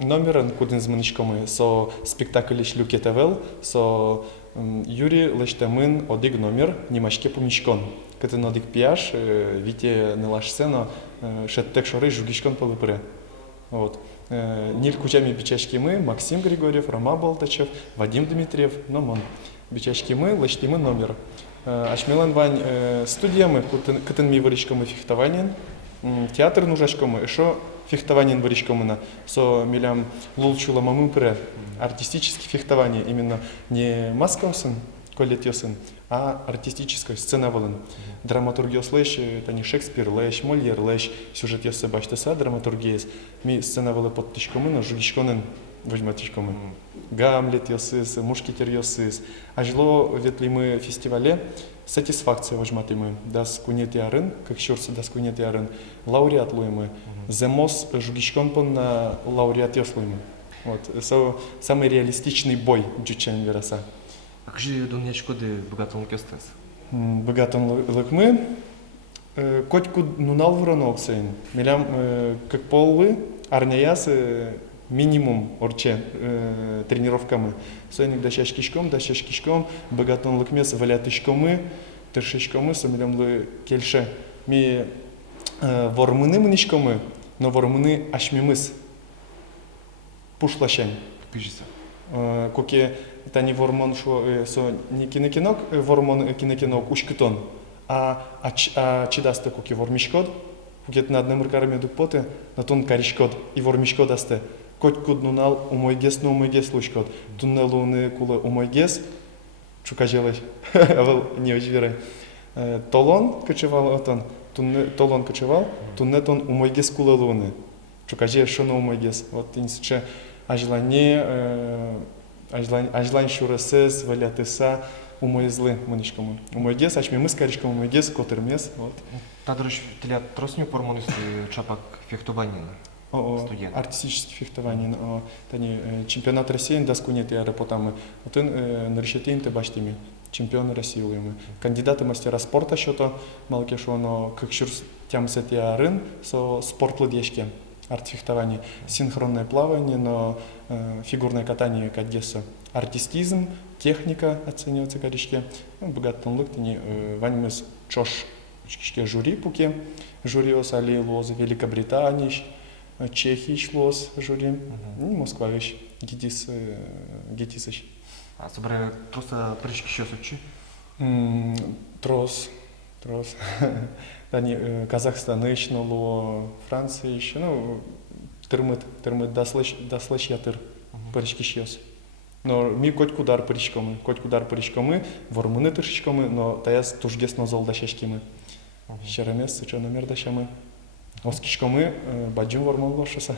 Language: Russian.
номерен кудин зманичкоми со спектакль люкетавел со Юрий лештамын одиг номер нимашке пумичкон. Кытын одиг пияш вите нелаш сцена шеттек шоры жугишкон полыпре. Вот. Ниль кучами бичачки мы, Максим Григорьев, Рома Болтачев, Вадим Дмитриев, Номон. Бичачки мы, лештимы номер. Ашмелан вань студия мы кытын ми выричком и фехтованиен. Театр нужачком мы, шо фехтованиен выричком на со милям лулчула мамы пре. Артистическое фехтование именно не масковсын, колетёсын, а артистическая сцена волен. Драматургия слэш, это не Шекспир, лэш, Мольер, лэш, сюжет я баштеса, драматургия есть. Ми сцена воле под тишкомы, но жугишконен возьматишкомы. Гамлет ёсыс, Мушкетер ёсыс. А жило ветли мы фестивале сатисфакция возьматы мы. Дас кунети арын, как щурсы дас кунети арын, лауреат луемы. Земос жугишкон пон на лауреат ёслуемы. Вот, самый реалистичный бой джучен вераса. А как же донечко де богатон кестес? Богатон лыкмы, котку нунал вроноксейн. Милям как полы, арняяс минимум орче тренировками. Соник дащашкишком, богатон лыкмес валятышкомы, тершишкомы, сомилям лы кельше. Ми вормыны мнишкомы, но вормыны ашмимыс. Пушлащань. Пижиса. Коки тани вормон шо со не кинекинок, вормон кинекинок ушкитон, а чидасте коки вормишкод, коки на одном рукарме дупоте, на тон каришкод и вормишкод асте. Коть куднунал умойгес на умойгес лушкод, туннелуны куле умойгес, чукажелась, а был не ожвере. Толон кочевал отон, толон кочевал, туннетон умойгес куле луны. Чукаже шо на умойгес. Вот инсче ажлань шурасес, валятеса, умоизлы манишкому. Умойгес, ачми мы скаришкому умойгес, котермес. Вот. Тадрыш тля тросни формонисты чапак фехтованин. Студент. Артистический фехтование. Тани чемпионат России даскунет я репотамы. Вот он нарушитин те баштими. Чемпионы России улымы. Кандидаты мастера спорта что-то малкешо, но как шурс тям сетя рын со спорт ладьешки. Артфехтование, синхронное плавание, но фигурное катание кадеса, артистизм, техника оценивается коричке. Богатый лыктани ваньмыс чош жюри пуке, жюри осали лозы Великобритании, Чехии шлос жюри, Москва вещь, гетисыч. А собрали просто прыжки еще сучи? Трос. Дани Казахстан ищнуло, Франция еще, ну, тырмыт даслыш ятыр, парички щес. Но ми коть кудар паричкомы, вормыны тыршичкомы, но таяс тужгес но зол дащашкимы. Щеремес, сычо номер дащамы. Оскишкомы, баджим вормон лошаса.